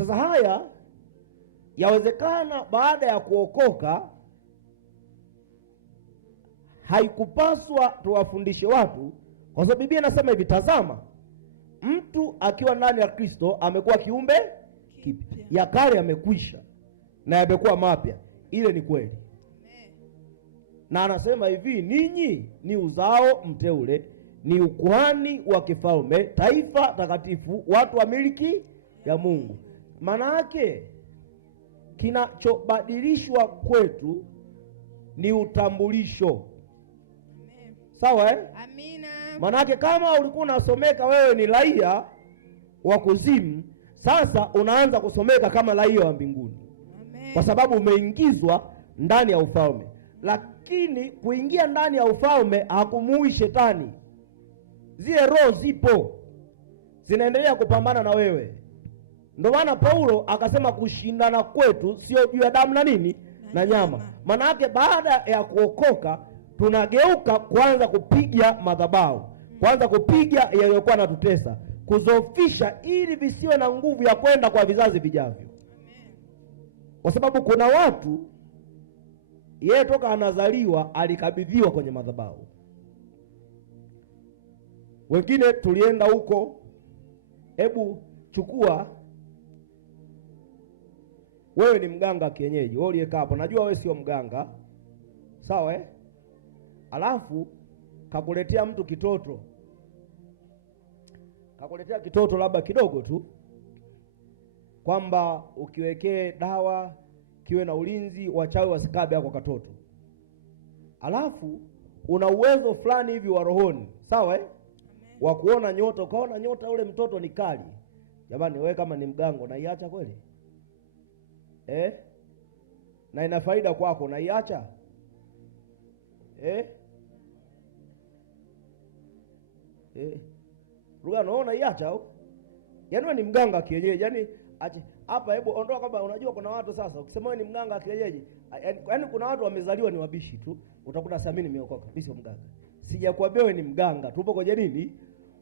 Sasa haya yawezekana baada ya kuokoka haikupaswa tuwafundishe watu, kwa sababu Biblia inasema hivi, tazama mtu akiwa ndani ya Kristo amekuwa kiumbe kipya, ya kale yamekwisha na yamekuwa mapya. Ile ni kweli. Na anasema hivi, ninyi ni uzao mteule, ni ukuhani wa kifalme, taifa takatifu, watu wa miliki ya Mungu. Maana yake kinachobadilishwa kwetu ni utambulisho. Sawa Amina. Maana yake kama ulikuwa unasomeka wewe ni raia wa kuzimu, sasa unaanza kusomeka kama raia wa mbinguni. Amen. Kwa sababu umeingizwa ndani ya ufalme. Lakini kuingia ndani ya ufalme hakumui shetani. Zile roho zipo, zinaendelea kupambana na wewe. Ndio maana Paulo akasema kushindana kwetu sio juu ya damu na nini na nyama. Maana yake baada ya kuokoka tunageuka kuanza kupiga madhabahu, kuanza kupiga yaliyokuwa yanatutesa, kuzofisha ili visiwe na nguvu ya kwenda kwa vizazi vijavyo. Kwa sababu kuna watu yeye toka anazaliwa alikabidhiwa kwenye madhabahu. Wengine tulienda huko, hebu chukua, wewe ni mganga kienyeji, wewe uliyekaa hapo, najua wewe sio mganga, sawa Alafu kakuletea mtu kitoto, kakuletea kitoto labda kidogo tu, kwamba ukiwekee dawa kiwe na ulinzi, wachawi wasikabe hako katoto. Alafu una uwezo fulani hivi wa rohoni, sawa wa kuona nyota, ukaona nyota ule mtoto ni kali. Jamani, wewe kama ni mgango naiacha kweli? Na ina faida kwako, naiacha? Ruga naona iacha au? Yaani wewe ni mganga kienyeji. Yaani hapa hebu ondoa kwamba unajua kuna watu sasa ukisema wewe ni mganga kienyeji, yaani kuna watu wamezaliwa ni wabishi tu. Utakuta sasa mimi nimeokoka, mimi sio mganga. Sijakwambia wewe ni mganga. Tupo kwenye nini?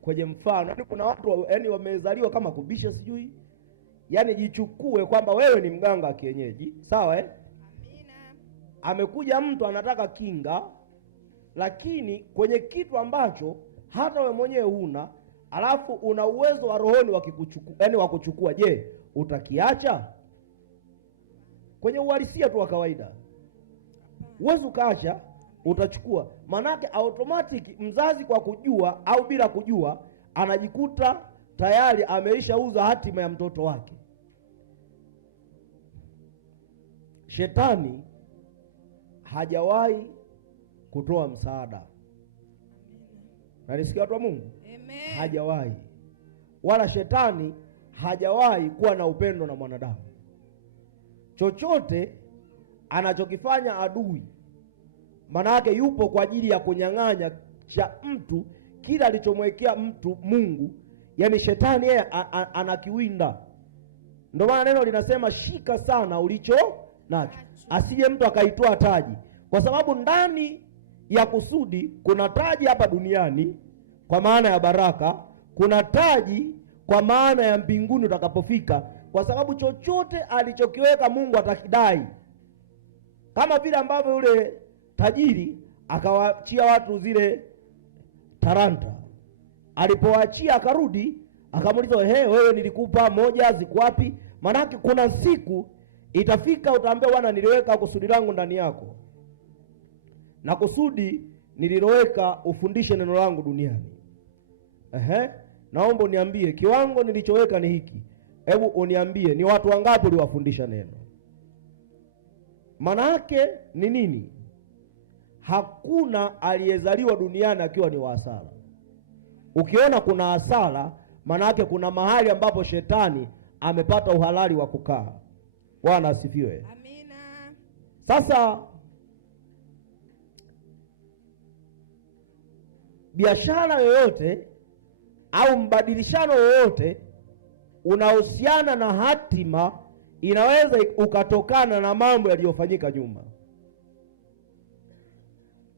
Kwenye mfano. Yaani kuna watu yaani wamezaliwa kama kubisha sijui. Yaani jichukue kwamba wewe ni mganga kienyeji, sawa Amina. Amekuja mtu anataka kinga, lakini kwenye kitu ambacho hata wewe mwenyewe huna, alafu una uwezo wa rohoni wa kikuchukua, yaani wa kuchukua, je, utakiacha? Kwenye uhalisia tu wa kawaida uwezo ukaacha, utachukua. Manake automatic mzazi kwa kujua au bila kujua anajikuta tayari ameishauza hatima ya mtoto wake. Shetani hajawahi kutoa msaada. Na nisikia watu wa Mungu? Amen. Hajawahi. Wala shetani hajawahi kuwa na upendo na mwanadamu. Chochote anachokifanya adui, maana yake yupo kwa ajili ya kunyang'anya cha mtu kila alichomwekea mtu Mungu. Yaani shetani yeye anakiwinda. Ndio maana neno linasema shika sana ulicho nacho, asije mtu akaitoa taji. Kwa sababu ndani ya kusudi kuna taji hapa duniani kwa maana ya baraka, kuna taji kwa maana ya mbinguni utakapofika. Kwa sababu chochote alichokiweka Mungu atakidai. Kama vile ambavyo yule tajiri akawaachia watu zile talanta, alipowaachia akarudi akamuuliza, wewe nilikupa moja, ziko wapi? Maana kuna siku itafika utaambia, bwana, niliweka kusudi langu ndani yako, na kusudi nililoweka ufundishe neno langu duniani. Naomba uniambie kiwango nilichoweka ni hiki. Hebu uniambie ni watu wangapi uliwafundisha neno? Manake ni nini? Hakuna aliyezaliwa duniani akiwa ni wa hasara. Ukiona kuna hasara, manake kuna mahali ambapo shetani amepata uhalali wa kukaa. Bwana asifiwe. Amina. Sasa biashara yoyote au mbadilishano yoyote unahusiana na hatima, inaweza ukatokana na mambo yaliyofanyika nyuma.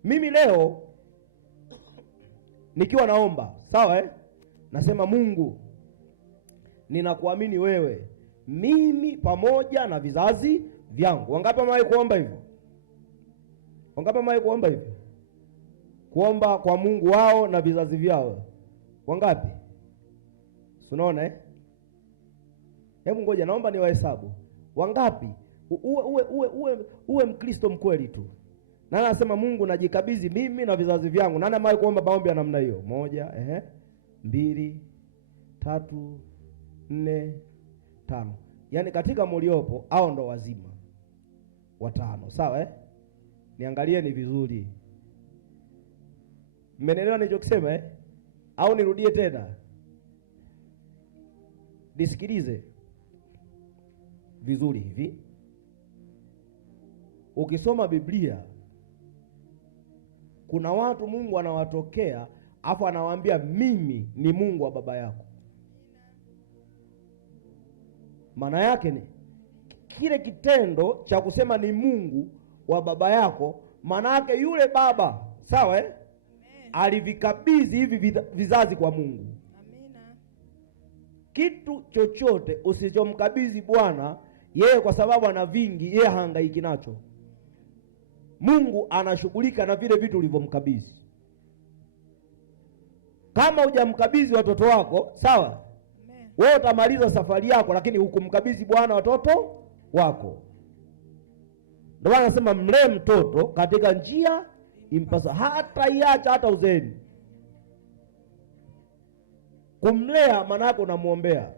Mimi leo nikiwa naomba, sawa nasema Mungu, ninakuamini wewe, mimi pamoja na vizazi vyangu. Wangapi wamewahi kuomba hivyo? Wangapi wamewahi kuomba hivyo? Kuomba kwa Mungu wao na vizazi vyao. Wangapi? Unaona eh? Hebu ngoja naomba niwahesabu. Wangapi? Uwe Mkristo mkweli tu. Nani anasema Mungu najikabidhi mimi na vizazi vyangu? Nani amewahi kuomba maombi ya namna hiyo? 1, 2, 3, 4, 5. Yaani katika mliopo hao ndo wazima 5, sawa eh? Niangalieni vizuri. Mmenielewa nilichokisema eh? Au nirudie tena? Nisikilize vizuri hivi. Ukisoma Biblia kuna watu Mungu anawatokea afu anawaambia mimi ni Mungu wa baba yako. Maana yake ni kile kitendo cha kusema ni Mungu wa baba yako, maana yake yule baba, sawa eh? Alivikabidhi hivi vizazi kwa Mungu. Amina. Kitu chochote usichomkabidhi Bwana, yeye kwa sababu ana vingi, yeye hahangaiki nacho. Mungu anashughulika na vile vitu ulivyomkabidhi. Kama hujamkabidhi watoto wako, sawa? Wewe utamaliza safari yako, lakini hukumkabidhi Bwana watoto wako. Ndio maana nasema mlee mtoto katika njia impasa, hata iacha hata uzeni. Kumlea maana yake unamuombea.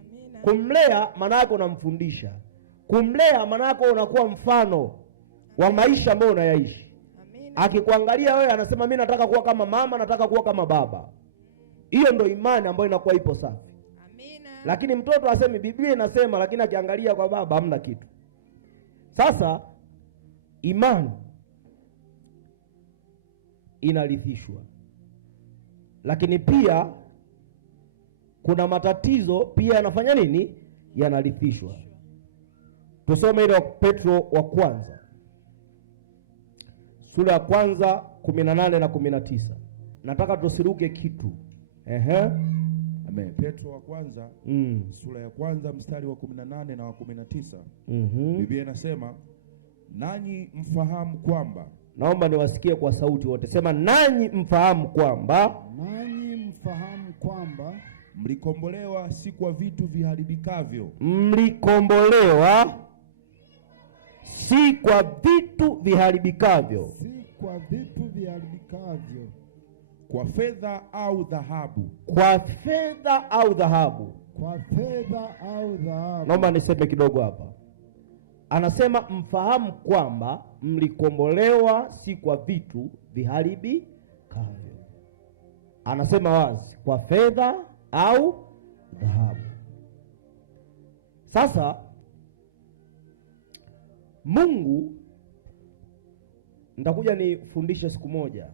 Amina. Kumlea maana yake unamfundisha. Kumlea maana yake unakuwa mfano wa maisha ambayo unayaishi. Amina. Akikuangalia wewe anasema mimi nataka kuwa kama mama, nataka kuwa kama baba. Hiyo ndio imani ambayo inakuwa ipo safi. Amina. Lakini mtoto asemi Biblia inasema, lakini akiangalia kwa baba hamna kitu. Sasa imani inarithishwa, lakini pia kuna matatizo pia yanafanya nini? Yanarithishwa. Tusome ile Petro wa kwanza sura ya kwanza 18 na 19. Nataka tusiruke kitu. Amen. Petro wa kwanza sura ya kwanza mstari wa 18 na wa 19. Biblia inasema nanyi mfahamu kwamba. Naomba niwasikie kwa sauti wote. Sema nanyi mfahamu kwamba. Nanyi mfahamu kwamba mlikombolewa si kwa vitu viharibikavyo. Mlikombolewa si kwa vitu viharibikavyo. Si kwa vitu viharibikavyo. Kwa fedha au dhahabu. Kwa fedha au dhahabu. Kwa fedha au dhahabu. Naomba niseme kidogo hapa. Anasema mfahamu kwamba mlikombolewa si kwa vitu viharibikavyo. Anasema wazi, kwa fedha au dhahabu. Sasa Mungu, nitakuja nifundishe siku moja.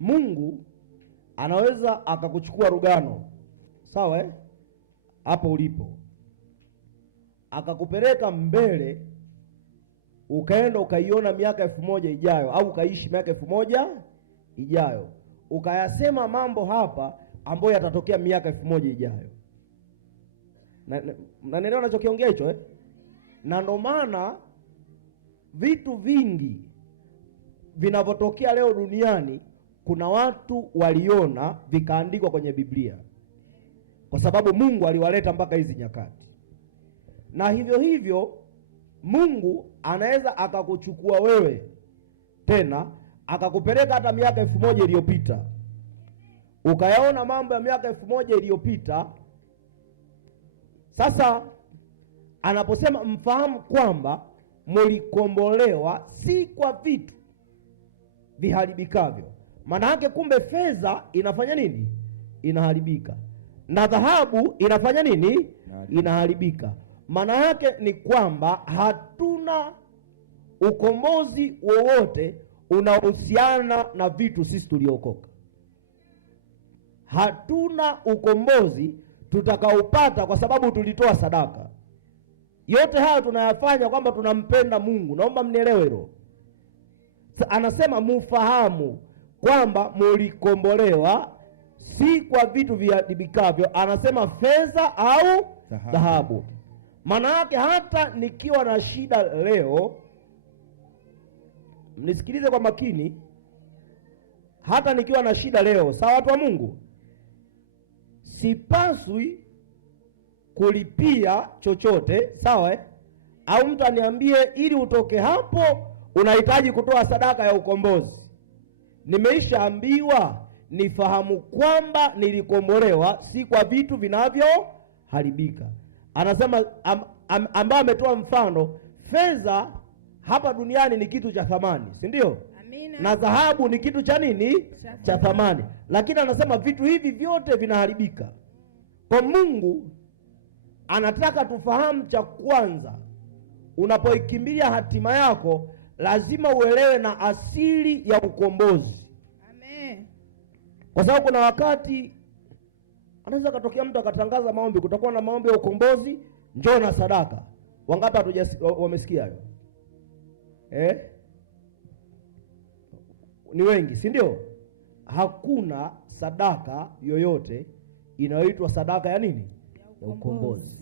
Mungu anaweza akakuchukua Rugano, sawa eh? Hapo ulipo, akakupeleka mbele, ukaenda ukaiona miaka 1000 ijayo, au ukaishi miaka 1000 ijayo, ukayasema mambo hapa ambayo yatatokea miaka 1000 ijayo. Na neno anachokiongea hicho eh? Na ndo maana vitu vingi vinavyotokea leo duniani kuna watu waliona vikaandikwa kwenye Biblia, kwa sababu Mungu aliwaleta mpaka hizi nyakati. Na hivyo hivyo Mungu anaweza akakuchukua wewe tena akakupeleka hata miaka 1000 iliyopita, ukayaona mambo ya miaka 1000 iliyopita. Sasa anaposema mfahamu kwamba mlikombolewa si kwa vitu viharibikavyo, maana yake kumbe fedha inafanya nini? Inaharibika. Na dhahabu inafanya nini? Inaharibika. Maana yake ni kwamba hatuna ukombozi wowote unaohusiana na vitu sisi tuliokoka. Hatuna ukombozi tutakaopata kwa sababu tulitoa sadaka. Yote haya tunayafanya kwamba tunampenda Mungu. Naomba mnielewe hilo. Anasema mufahamu kwamba mlikombolewa si kwa vitu viharibikavyo. Anasema fedha au dhahabu. Maana yake hata nikiwa na shida leo, mnisikilize kwa makini, hata nikiwa na shida leo, sawa watu wa Mungu, sipaswi kulipia chochote, sawa au mtu aniambie ili utoke hapo unahitaji kutoa sadaka ya ukombozi. Nimeishaambiwa nifahamu kwamba nilikombolewa si kwa vitu vinavyoharibika. Anasema ambaye ametoa mfano, fedha hapa duniani ni kitu cha thamani, si ndio? Amina. Na dhahabu ni kitu cha nini? Cha thamani. Lakini anasema vitu hivi vyote vinaharibika. Kwa Mungu anataka tufahamu, cha kwanza, unapoikimbilia hatima yako lazima uelewe na asili ya ukombozi. Amen. Kwa sababu kuna wakati anaweza katokea mtu akatangaza maombi, kutakuwa na maombi ya ukombozi, njoo na sadaka. Wangapi wamesikia hayo? Ni wengi, si ndio? Hakuna sadaka yoyote inayoitwa sadaka ya nini? Ya ukombozi.